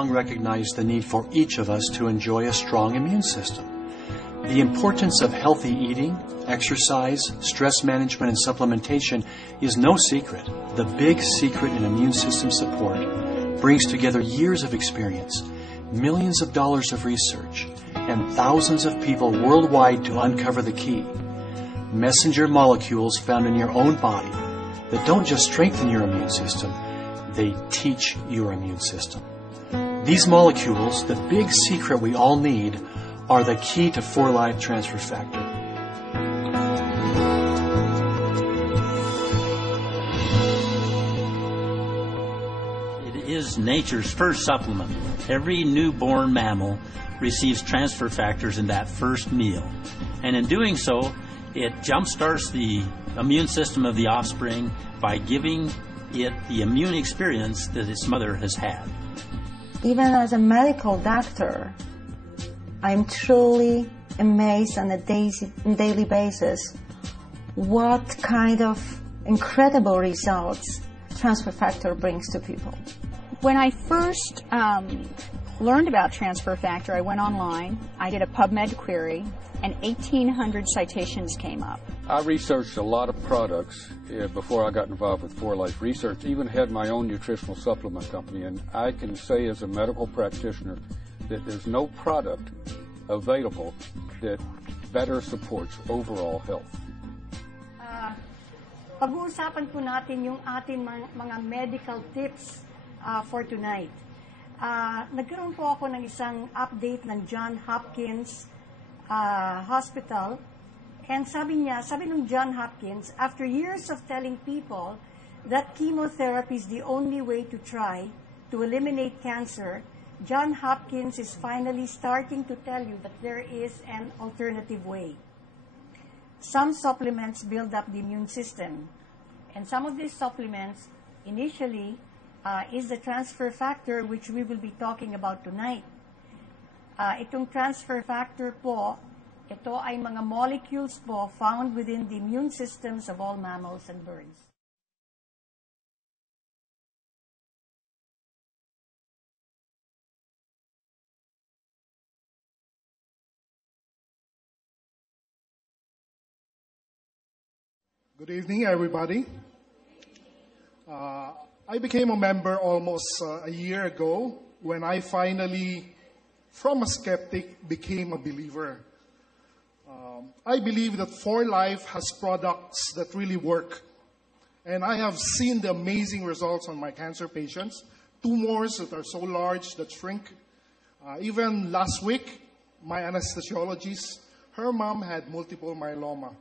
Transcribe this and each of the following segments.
long recognized the need for each of us to enjoy a strong immune system. The importance of healthy eating, exercise, stress management, and supplementation is no secret. The big secret in immune system support brings together years of experience, millions of dollars of research, and thousands of people worldwide to uncover the key. Messenger molecules found in your own body that don't just strengthen your immune system, they teach your immune system. These molecules, the big secret we all need, are the key to 4Life Transfer Factor. It is nature's first supplement. Every newborn mammal receives transfer factors in that first meal. And in doing so, it jumpstarts the immune system of the offspring by giving it the immune experience that its mother has had. Even as a medical doctor, I'm truly amazed on a daily basis what kind of incredible results transfer factor brings to people. When I first learned about transfer factor, I went online, I did a PubMed query, and 1,800 citations came up. I researched a lot of products before I got involved with 4Life Research, even had my own nutritional supplement company, and I can say as a medical practitioner that there's no product available that better supports overall health. Pag-uusapan po natin yung ating mga medical tips for tonight. Nagkaroon po ako ng isang update ng Johns Hopkins Hospital, and sabi ng Johns Hopkins, after years of telling people that chemotherapy is the only way to try to eliminate cancer, Johns Hopkins is finally starting to tell you that there is an alternative way. Some supplements build up the immune system, and some of these supplements initially is the transfer factor, which we will be talking about tonight. Itong transfer factor po, ito ay mga molecules po found within the immune systems of all mammals and birds. Good evening, everybody. I became a member almost a year ago when I finally, from a skeptic, became a believer. I believe that 4Life has products that really work. And I have seen the amazing results on my cancer patients. Tumors that are so large that shrink. Even last week, my anesthesiologist, her mom had multiple myeloma.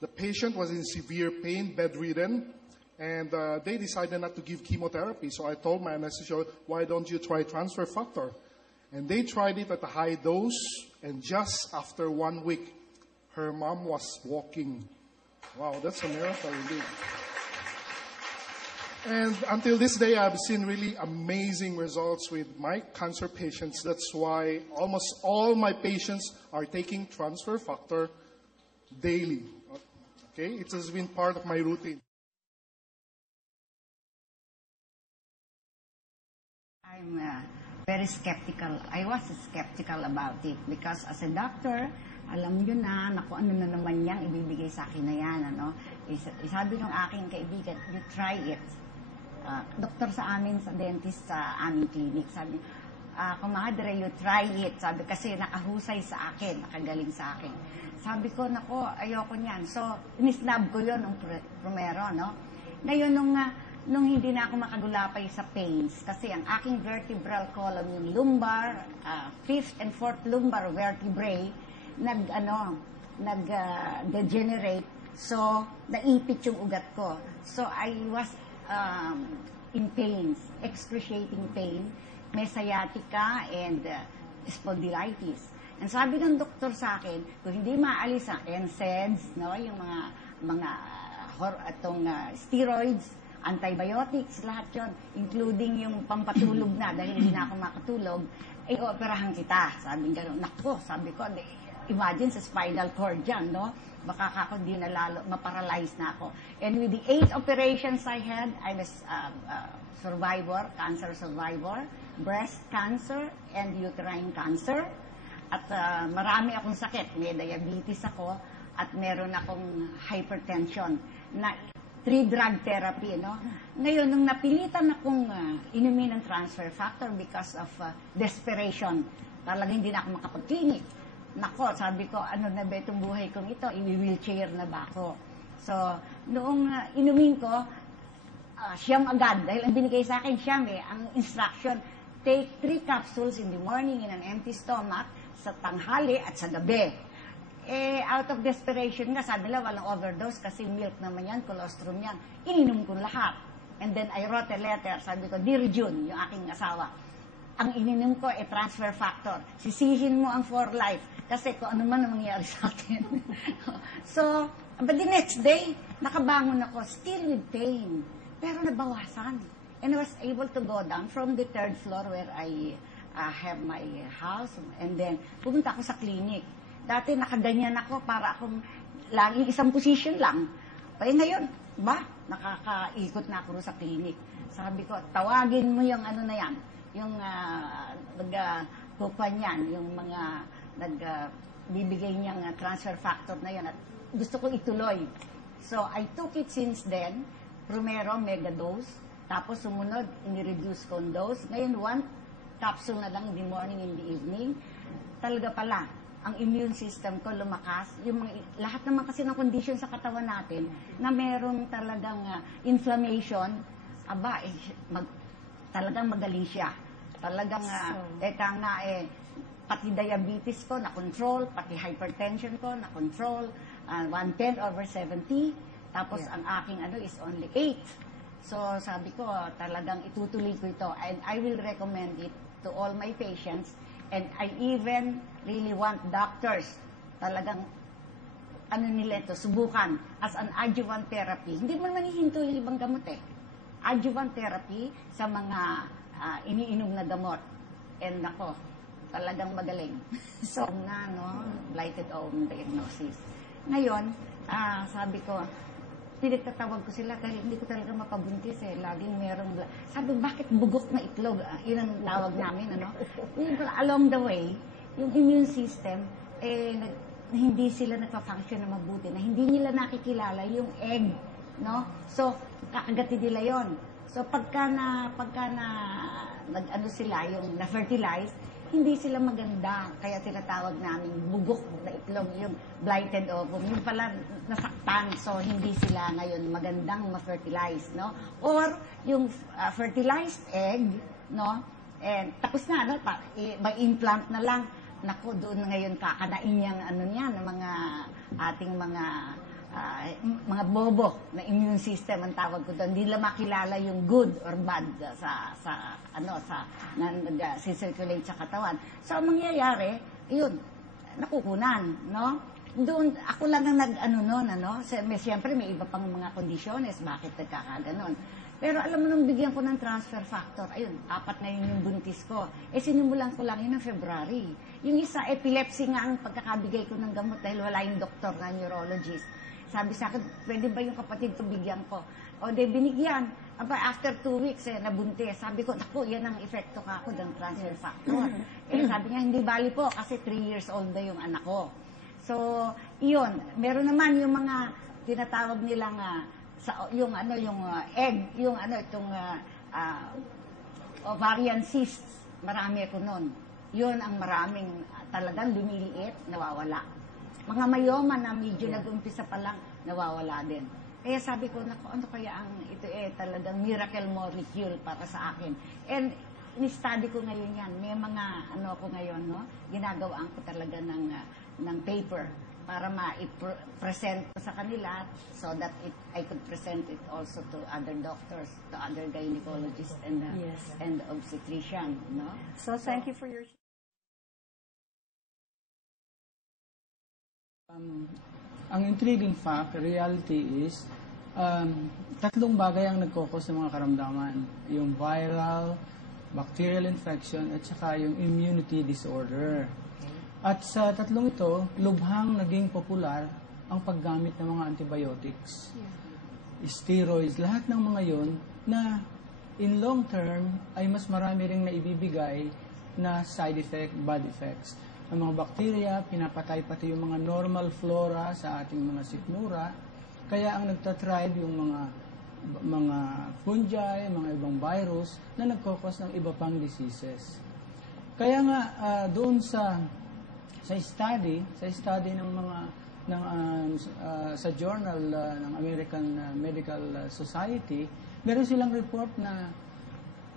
The patient was in severe pain, bedridden, and they decided not to give chemotherapy. So I told my anesthesiologist, why don't you try transfer factor? And they tried it at a high dose, and just after 1 week, her mom was walking. Wow, that's a miracle indeed. And until this day, I've seen really amazing results with my cancer patients. That's why almost all my patients are taking transfer factor daily. Okay, it has been part of my routine. I'm very skeptical. I was skeptical about it because as a doctor, alam nyo na kung ano na naman yan, ibibigay sa akin na yan. Ano? Sabi ng aking kaibigan, you try it. Doktor sa amin, sa dentist sa aming clinic, sabi, kumadre, you try it. Sabi, kasi nakahusay sa akin, nakagaling sa akin. Sabi ko, nako, ayoko niyan. So, inisnab ko yun nung primero, no? Ngayon, nung hindi na ako makagulapay sa pains, kasi ang aking vertebral column, yung lumbar, 5th and 4th lumbar vertebrae, nag-degenerate. So, naipit yung ugat ko. So, I was in pains, excruciating pain, may sciatica and spondylitis. And sabi ng doktor sa akin, kung hindi maalis ang NSAIDs, no, yung mga steroids, antibiotics, lahat yon, including yung pampatulog na dahil hindi na ako makatulog, ay operahan kita. Sabi gano'n, nako, sabi ko, imagine sa spinal cord yan, no? Baka ako di na lalo, maparalyze na ako. And with the 8 operations I had, I was survivor, cancer survivor. breast cancer and uterine cancer. At marami akong sakit. May diabetes ako at meron akong hypertension na 3-drug therapy. No? Ngayon, nung napilitan akong inumin ng transfer factor because of desperation, talagang hindi na ako makapag-clinic. Nako, sabi ko, ano na ba itong buhay kong ito? I-wheelchair na ba ako? So, noong inumin ko, siyam agad. Dahil ang binigay sa akin, siyam ang instruction, take 3 capsules in the morning in an empty stomach, sa tanghali at sa gabi. Out of desperation nga, sabi nila walang overdose kasi milk naman yan, colostrum yan. Ininom ko lahat. And then I wrote a letter, sabi ko, Dear June, yung aking asawa, ang ininom ko transfer factor. Sisihin mo ang for life kasi kung ano man ang mangyari sa akin. So, but the next day, nakabangon ako, still with pain. Pero nabawasan. And I was able to go down from the 3rd floor where I have my house, and then pumunta ako sa clinic. Dati nakaganyan ako para akong laging isang position lang. Ngayon, nakakaikot na ako sa clinic. Sabi ko, tawagin mo yung ano na yan, yung nagkukuha niyan, yung mga nagbibigay niyang transfer factor na yan, at gusto ko ituloy. So, I took it since then, primero mega dose, tapos sumunod, ini-reduce ko ang dose. Ngayon, 1 capsule na lang in the morning, in the evening. Talaga pala, ang immune system ko lumakas. Yung lahat naman kasi ng condition sa katawan natin na merong talagang inflammation, talagang magaling siya. Talagang, pati diabetes ko na-control, pati hypertension ko na-control, 110/70, tapos ang aking is only 8. So, sabi ko, talagang itutuloy ko ito. And I will recommend it to all my patients. And I even really want doctors, talagang, nila ito, subukan as an adjuvant therapy. Hindi mo naman hihinto yung ibang gamot Adjuvant therapy sa mga iniinom na gamot. And ako, talagang magaling. So, blighted ovum diagnosis. Ngayon, sabi ko, pinagtatawag ko sila dahil hindi ko talaga mapabuntis Laging merong, sabi, bakit bugok na itlog? Yun ang tawag namin, Along the way, yung immune system, hindi sila nagpa-function na mabuti, na hindi nila nakikilala yung egg, So, kakagatin nila yon. So, pagka sila, yung na-fertilize, hindi sila maganda. Kaya tinatawag namin bugok na itlog, yung blighted ovum. Yung pala nasaktan, so hindi sila ngayon magandang ma-fertilize, Or yung fertilized egg, And tapos na, may implant na lang. Naku, doon ngayon kakanain yung mga ating mga bobo na immune system ang tawag ko doon. Hindi lang makilala yung good or bad sa circulate sa katawan. So, ang mangyayari, yun, nakukunan, Doon, ako lang ang Siyempre, may iba pang mga kondisyones, bakit nagkakaganon. Pero alam mo, nung bigyan ko ng transfer factor, ayun, 4 na yun yung buntis ko. Sinimulan ko lang yun ng February. Yung isa, epilepsy nga ang pagkakabigay ko ng gamot dahil wala yung doktor na neurologist. Sabi sa akin, pwede ba yung kapatid ko bigyan ko? Binigyan. After 2 weeks, nabuntis. Sabi ko, naku, yan ang epekto ka ako ng transfer factor. Sabi niya, hindi bali po, kasi 3 years old na yung anak ko. So, iyon. Meron naman yung mga tinatawag nilang, yung egg, itong ovarian cysts. Marami ako nun. Yun ang maraming talagang lumiliit, nawawala. Mga myoma na medyo nag-umpisa pa lang, nawawala din. Kaya sabi ko, naku, ano kaya ang ito talagang miracle molecule para sa akin. And ni-study ko ngayon yan. May mga ko ngayon, ginagawaan ko talaga ng paper para ma-present ko sa kanila so that I could present it also to other doctors, to other gynecologists and obstetrician. So thank you for your... Ang intriguing fact, reality is, 3 bagay ang nagkukos ng mga karamdaman. Yung viral, bacterial infection, at saka yung immunity disorder. At sa 3 ito, lubhang naging popular ang paggamit ng mga antibiotics, steroids, lahat ng mga yon na in long term ay mas marami ring naibibigay na side effect, bad effects. Ang mga bakterya, pinapatay pati yung mga normal flora sa ating mga sikmura. Kaya ang nagtatribe yung mga fungi, mga ibang virus na nagkokos ng iba pang diseases. Kaya nga doon sa study ng mga sa journal ng American Medical Society, meron silang report na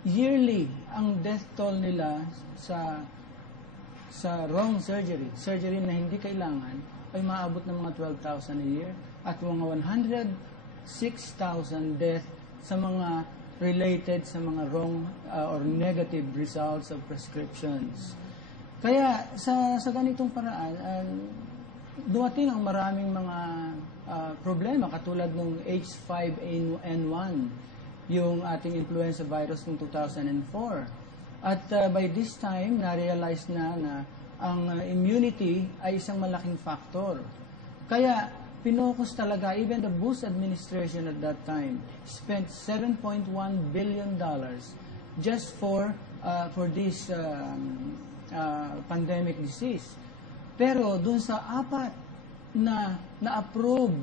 yearly ang death toll nila sa wrong surgery na hindi kailangan, ay maabot ng mga 12,000 a year at mga 106,000 death sa mga related sa mga wrong or negative results of prescriptions. Kaya sa ganitong paraan, dumating ang maraming mga problema katulad ng H5N1, yung ating influenza virus ng 2004. At by this time, na-realize na ang immunity ay isang malaking factor. Kaya pinocus talaga, even the Bush administration at that time spent $7.1 billion just for this pandemic disease. Pero dun sa apat na na-approve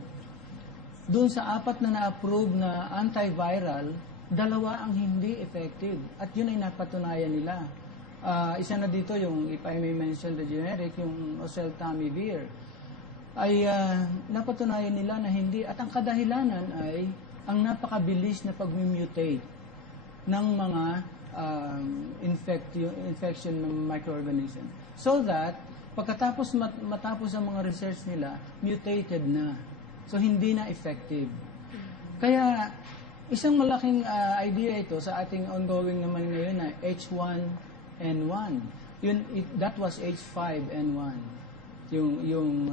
na antiviral, 2 ang hindi effective. At yun ay napatunayan nila. Isa na dito yung, if I may mention the generic, yung oseltamivir, ay napatunayan nila na hindi. At ang kadahilanan ay ang napakabilis na pag-mutate ng mga infection ng microorganism. So that, pagkatapos matapos ang mga research nila, mutated na. So, hindi na effective. Kaya, isang malaking idea ito sa ating ongoing naman ngayon na H1N1. That was H5N1, yung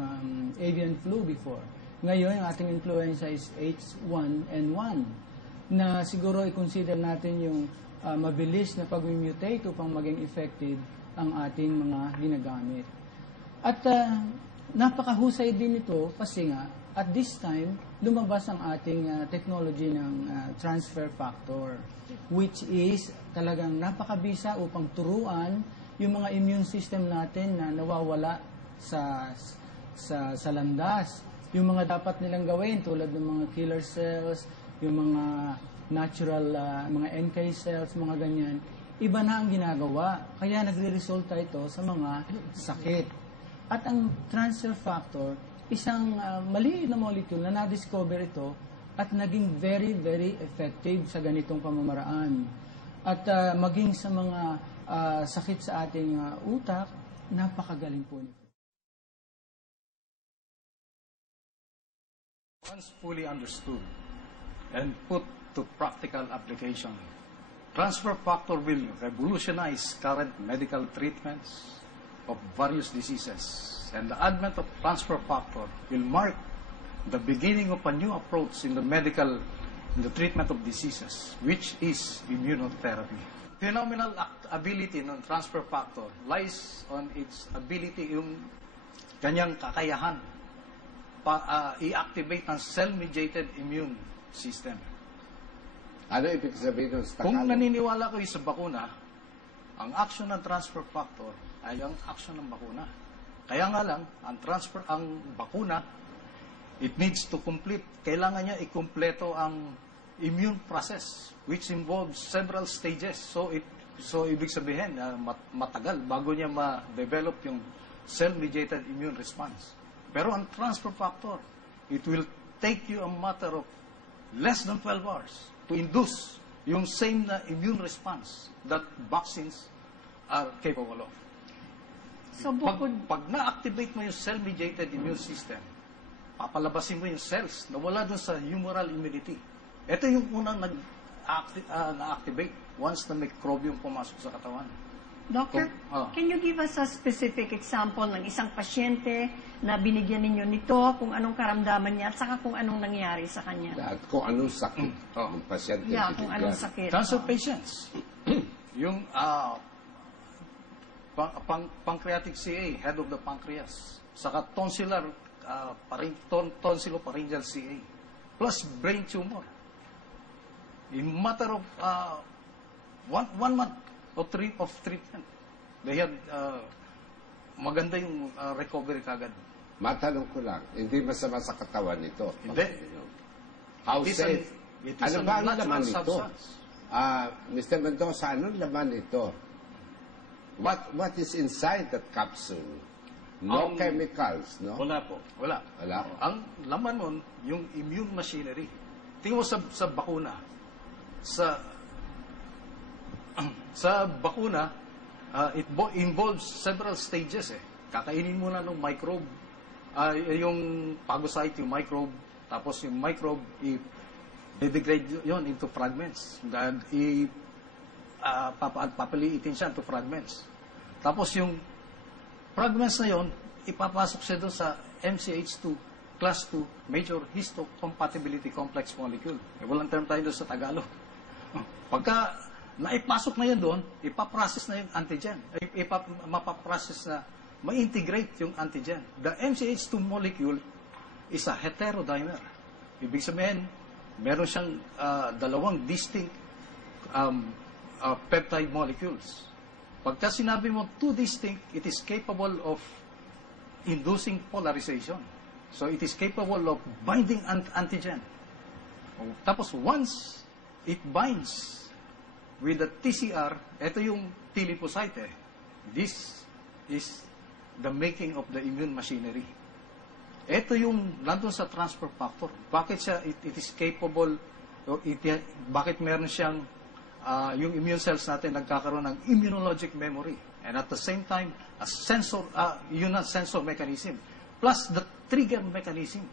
avian flu before. Ngayon, ang ating influenza is H1N1, na siguro i-consider natin yung mabilis na pag-mutate upang maging effective ang ating mga ginagamit. At napakahusay din ito kasi nga, at this time, lumabas ang ating technology ng transfer factor, which is talagang napakabisa upang turuan yung mga immune system natin na nawawala sa landas. Yung mga dapat nilang gawin tulad ng mga killer cells, yung mga natural, mga NK cells, mga ganyan, iba na ang ginagawa. Kaya nagre-resulta ito sa mga sakit. At ang transfer factor, isang maliit na molecule na na-discover ito at naging very, very effective sa ganitong pamamaraan. At maging sa mga sakit sa ating utak, napakagaling po nito. Once fully understood and put to practical application, transfer factor will revolutionize current medical treatments of various diseases. And the advent of transfer factor will mark the beginning of a new approach in the treatment of diseases, which is immunotherapy. Phenomenal ability ng transfer factor lies on its ability, yung kanyang kakayahan i-activate ng cell-mediated immune system. Ano ibig sabihin ng Kung naniniwala kayo sa bakuna, ang action ng transfer factor ay ang action ng bakuna. Kaya nga lang, ang bakuna, it needs to complete. Kailangan niya ikumpleto ang immune process, which involves several stages. So ibig sabihin, matagal bago niya ma-develop yung cell-mediated immune response. Pero ang transfer factor, it will take you a matter of less than 12 hours to induce yung same na immune response that vaccines are capable of. So, pag na-activate mo yung cell-mediated immune system, papalabasin mo yung cells na wala dun sa humoral immunity. Ito yung unang na-activate once na microbiome pumasok sa katawan. Doctor, can you give us a specific example ng isang pasyente na binigyan ninyo nito, kung anong karamdaman niya, at saka kung anong nangyari sa kanya? At kung anong sakit ng pasyente. Kung anong sakit. Cancer patients. Yung pancreatic CA, head of the pancreas, saka tonsillopharyngeal CA, plus brain tumor. In matter of 1 month of treatment. They had maganda yung recovery kagad. Matanong ko lang, hindi masama sa katawan nito? Hindi. How safe? Ano ba ang laman nito? Substance. Mr. Mendoza, anong laman nito? What is inside that capsule? No chemicals, no? Wala po. Wala. Ang laman nun, yung immune machinery. Tingnan mo sa bakuna. Sa bakuna, it involves several stages. Kakainin mo na ng microbe, yung phagocyte, yung microbe, tapos yung microbe, i-degrade yon into fragments. Papaliitin siya into fragments. Tapos yung fragments na yon, ipapasok siya doon sa MCH2, class 2, major histocompatibility complex molecule. Walang term tayo doon sa Tagalog. Pagka naipasok na yan doon, ipaprocess na yung antigen. Mapaprocess na, ma-integrate yung antigen. The MCH2 molecule is a heterodimer. Ibig sabihin, meron siyang dalawang distinct peptide molecules. Pagka sinabi mo two distinct, it is capable of inducing polarization. So it is capable of binding antigen. Tapos once it binds with the TCR, ito yung T lymphocyte. This is the making of the immune machinery. Ito yung nandun sa transfer factor. Bakit siya, it is capable, bakit meron siyang, yung immune cells natin nagkakaroon ng immunologic memory. And at the same time, a sensor, yun ang sensor mechanism. Plus the trigger mechanism,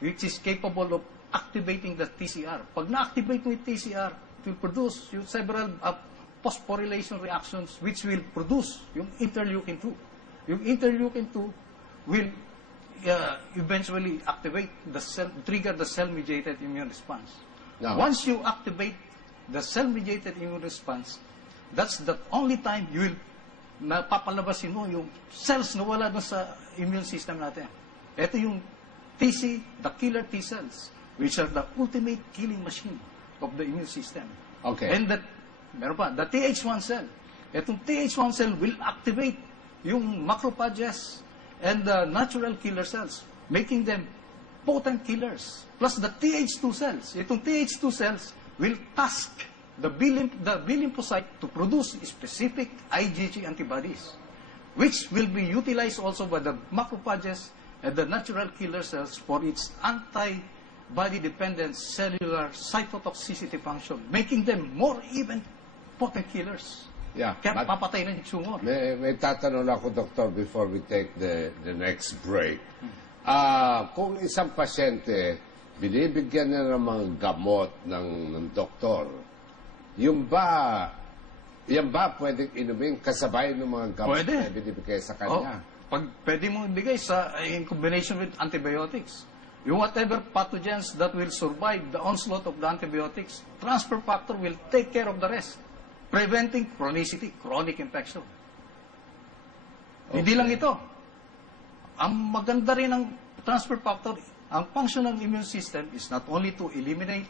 which is capable of activating the TCR. Pag na-activate mo yung TCR, it will produce yung several phosphorylation reactions which will produce yung interleukin-2. Yung interleukin-2 will eventually activate trigger the cell-mediated immune response. No. Once you activate the cell-mediated immune response, that's the only time you will napapalabasin mo yung cells na wala doon sa immune system natin. Ito yung TC, the killer T cells, which are the ultimate killing machine of the immune system. Okay. And meron pa, the TH1 cell. Itong TH1 cell will activate yung macrophages and the natural killer cells, making them potent killers. Plus the TH2 cells. Itong TH2 cells will task the B lymphocyte to produce specific IgG antibodies, which will be utilized also by the macrophages and the natural killer cells for its antibody-dependent cellular cytotoxicity function, making them more even potent killers. Yeah. Kaya papatay na yung tumor. May tatanong ako, Doctor, before we take the next break. Kung isang pasyente, binibigyan na ng mga gamot ng doktor, yan ba pwedeng inumin kasabay ng mga gamot na binibigay sa kanya? Pwede mo ibigay in combination with antibiotics. Yung whatever pathogens that will survive the onslaught of the antibiotics, transfer factor will take care of the rest, preventing chronicity, chronic infection. Hindi lang ito. Ang maganda rin ng transfer factor, ang function ng immune system is not only to eliminate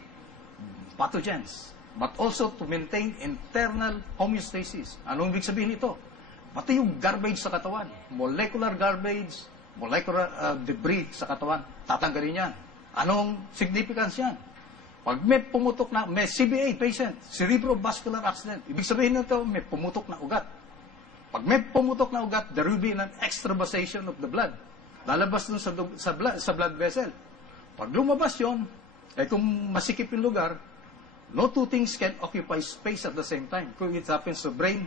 pathogens, but also to maintain internal homeostasis. Anong ibig sabihin nito? Pati yung garbage sa katawan, molecular garbage, molecular debris sa katawan, tatanggalin yan. Anong significance yan? Pag may pumutok na, may CVA patient, cerebrovascular accident, ibig sabihin nito, may pumutok na ugat. Pag may pumutok na ugat, there will be an extravasation of the blood. Lalabas dun sa blood vessel. Pag lumabas yon, kung masikip yung lugar, no two things can occupy space at the same time. Kung it happens to brain,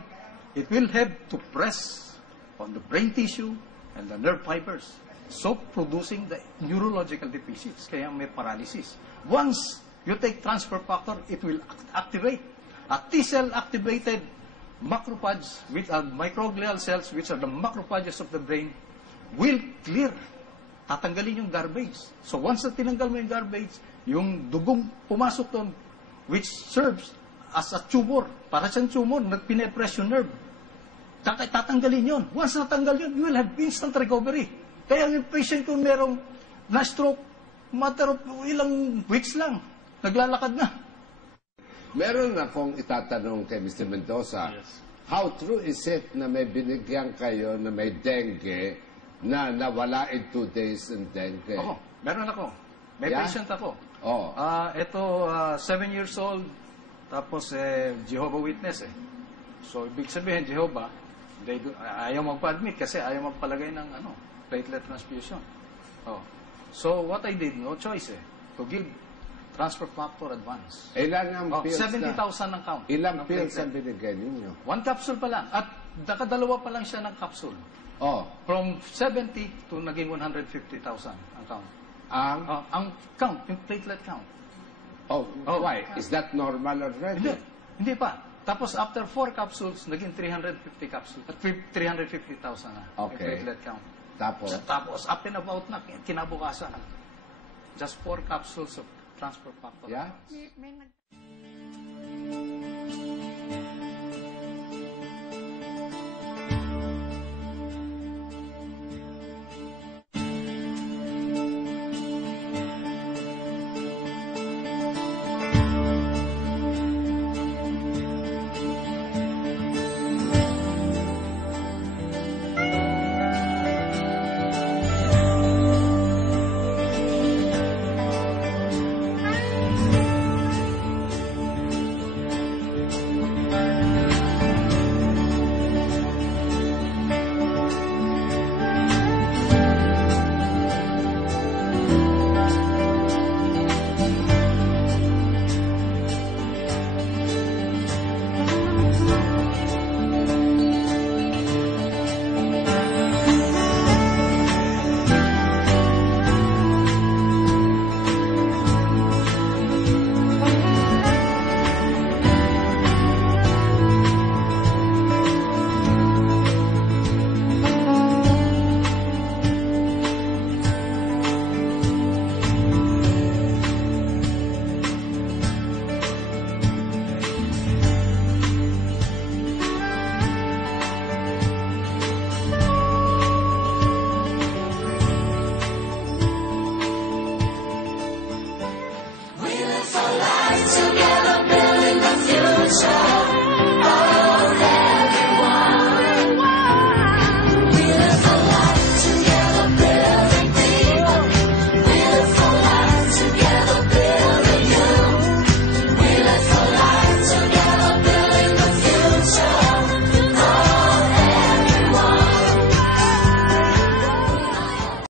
it will have to press on the brain tissue and the nerve fibers, so producing the neurological deficits, kaya may paralysis. Once you take transfer factor, it will activate a T-cell activated macrophage with microglial cells, which are the macrophages of the brain, will clear. Tatanggalin yung garbage. So once na tinanggal mo yung garbage, yung dugong pumasok doon, which serves as a tumor, para siyang tumor, nagpinepress yung nerve. Tatanggalin yun. Once natanggal yun, you will have instant recovery. Kaya yung patient kung merong na-stroke, matter of ilang weeks lang, naglalakad na. Meron akong itatanong kay Mr. Mendoza. How true is it na may binigyan kayo na may dengue na nawala in 2 days ng dengue? Oo, meron ako. May patient ako. Oh. Ito, 7 years old, tapos Jehovah Witness eh. So, ibig sabihin, Jehovah, ayaw magpa-admit kasi ayaw magpalagay ng platelet transfusion. Oh. So, what I did, no choice to give transfer factor advance. Ilan ang pills 70,000 ang count. Ilang pills ang binigay ninyo? 1 capsule pa lang. At nakadalawa pa lang siya ng capsule. Oh. From 70 to naging 150,000 ang count. Ang count, yung platelet count. Oh, why? Is that normal already? Hindi pa. Tapos after 4 capsules, naging 350 capsules. At 350,000 na. Okay. Yung platelet count. Tapos up and about na, kinabukasan. Just 4 capsules of transfer factor. Yeah? May